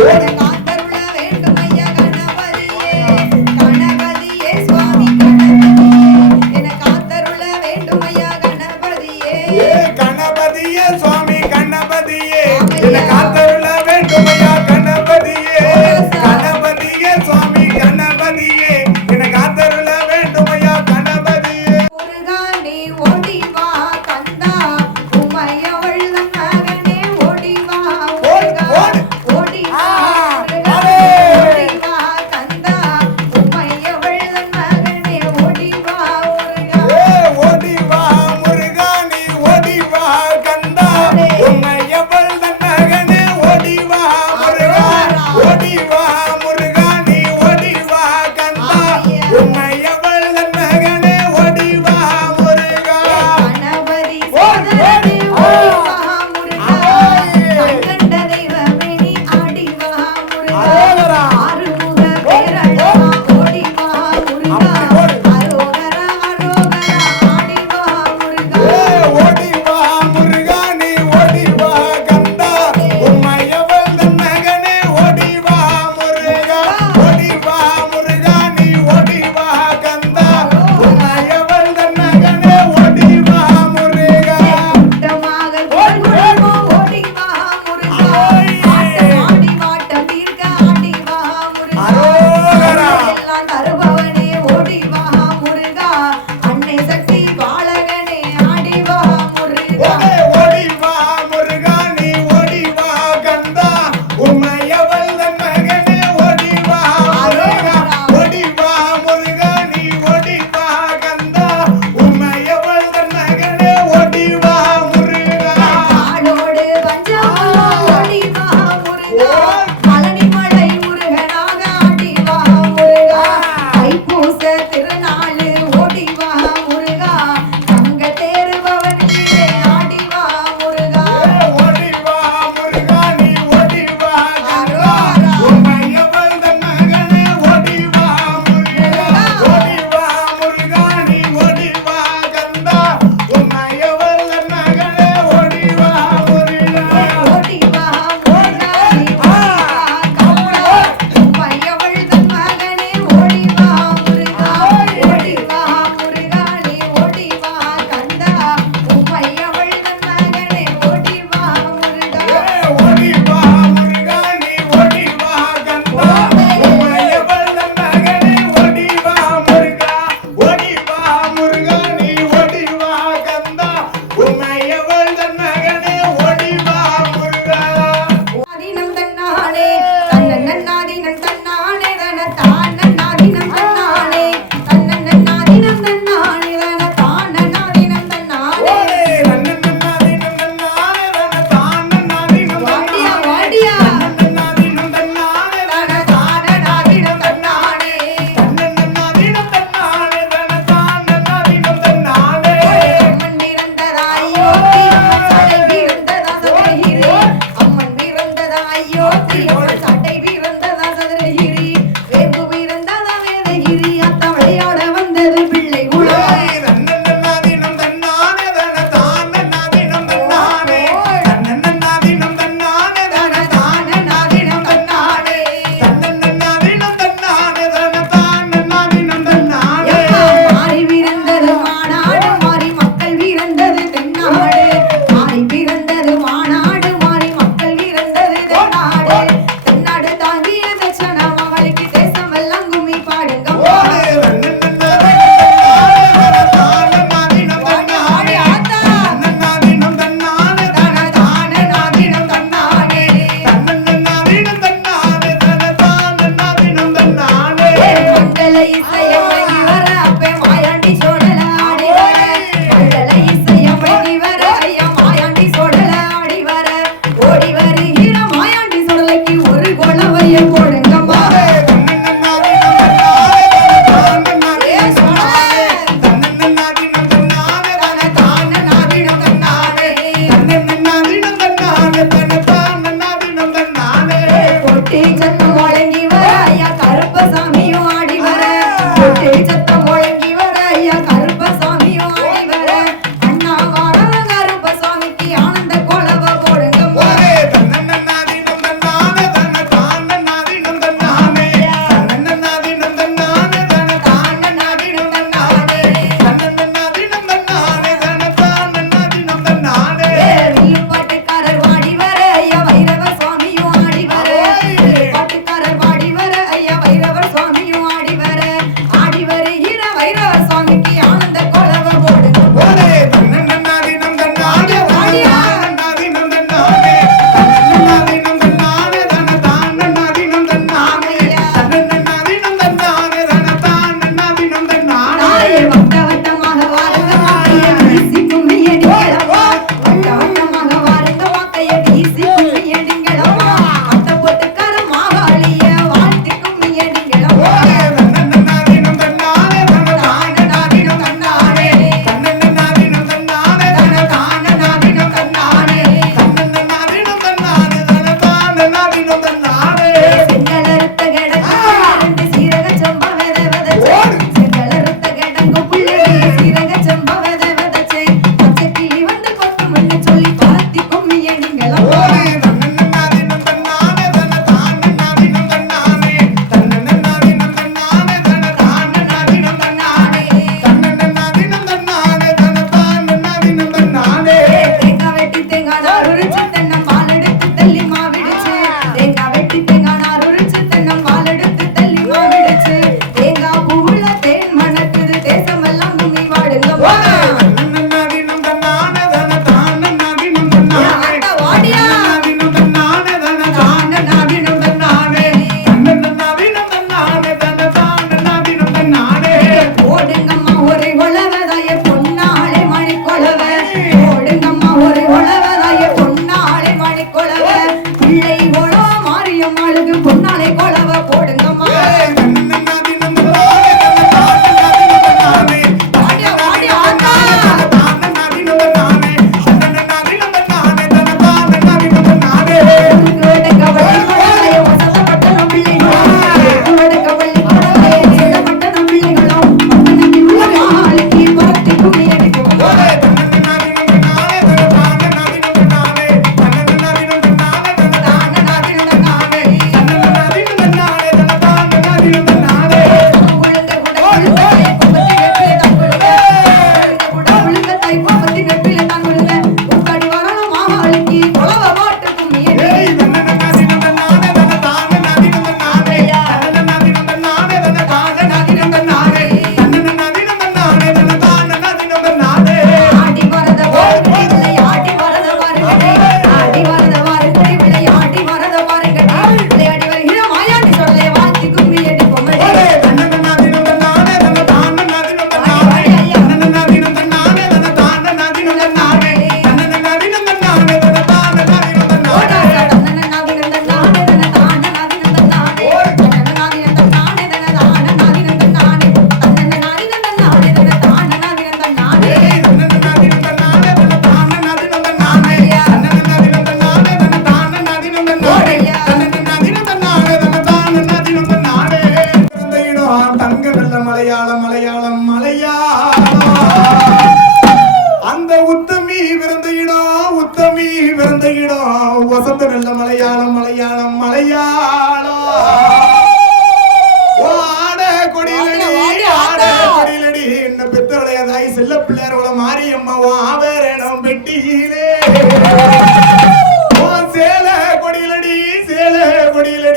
ஓடி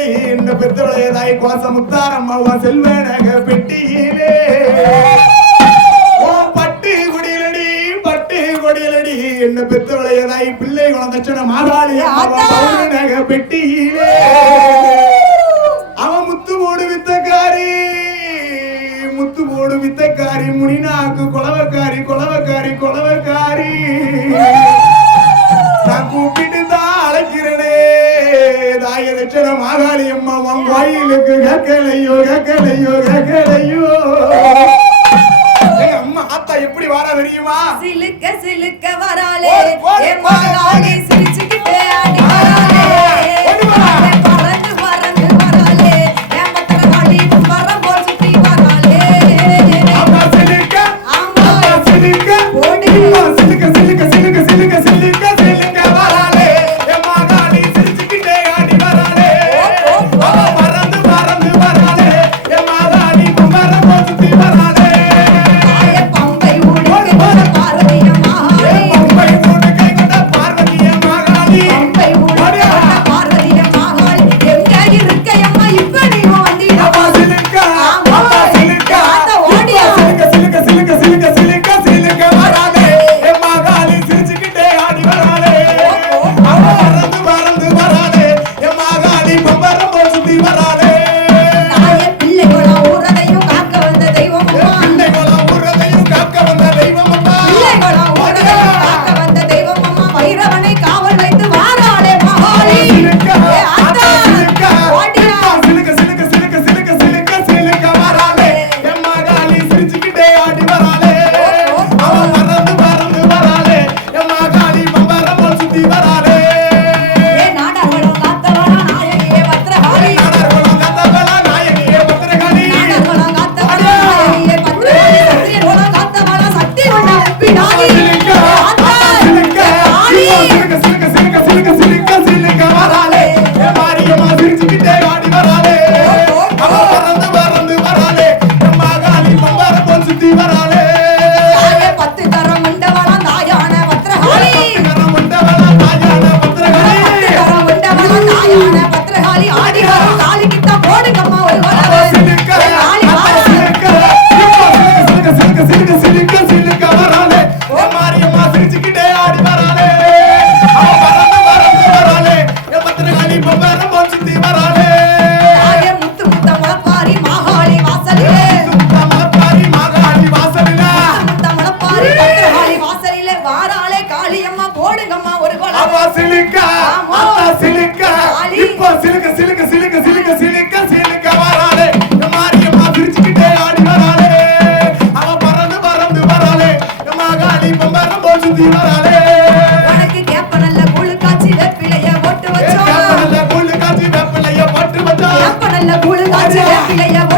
பெட்டியின் பெற்றோடையதாய் கோச முத்தாரம் முத்தாரம்மாவா செல்வேனக பெட்டியிலே. ஓ பட்டு குடியிலடி பட்டு குடியிலடி என்ன பெற்றோடையதாய் பிள்ளை குழந்தை மாதாளி பெட்டியிலே. தாய தட்சிண மாதாளி அம்மா உன் கோயிலுக்கு கக்கலையோ கக்கலையோ கக்கலையோ. அம்மா ஆத்தா எப்படி வர தெரியுமா? சிலுக்க சிலுக்க வராளே. மாதாளி சிரிச்சு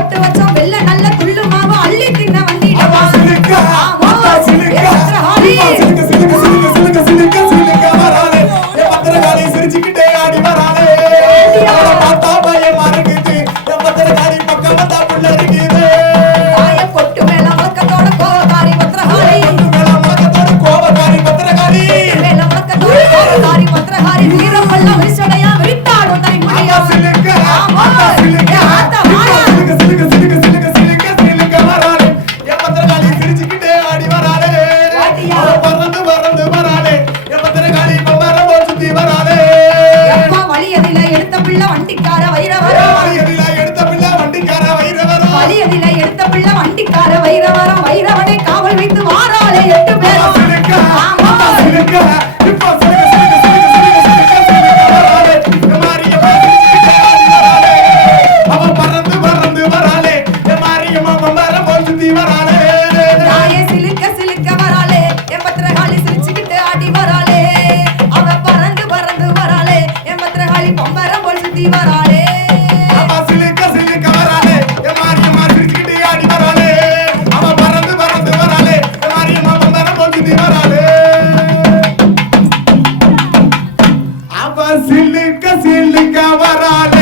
Fuerte bachate. சிலுக்க சிலுக்க வரால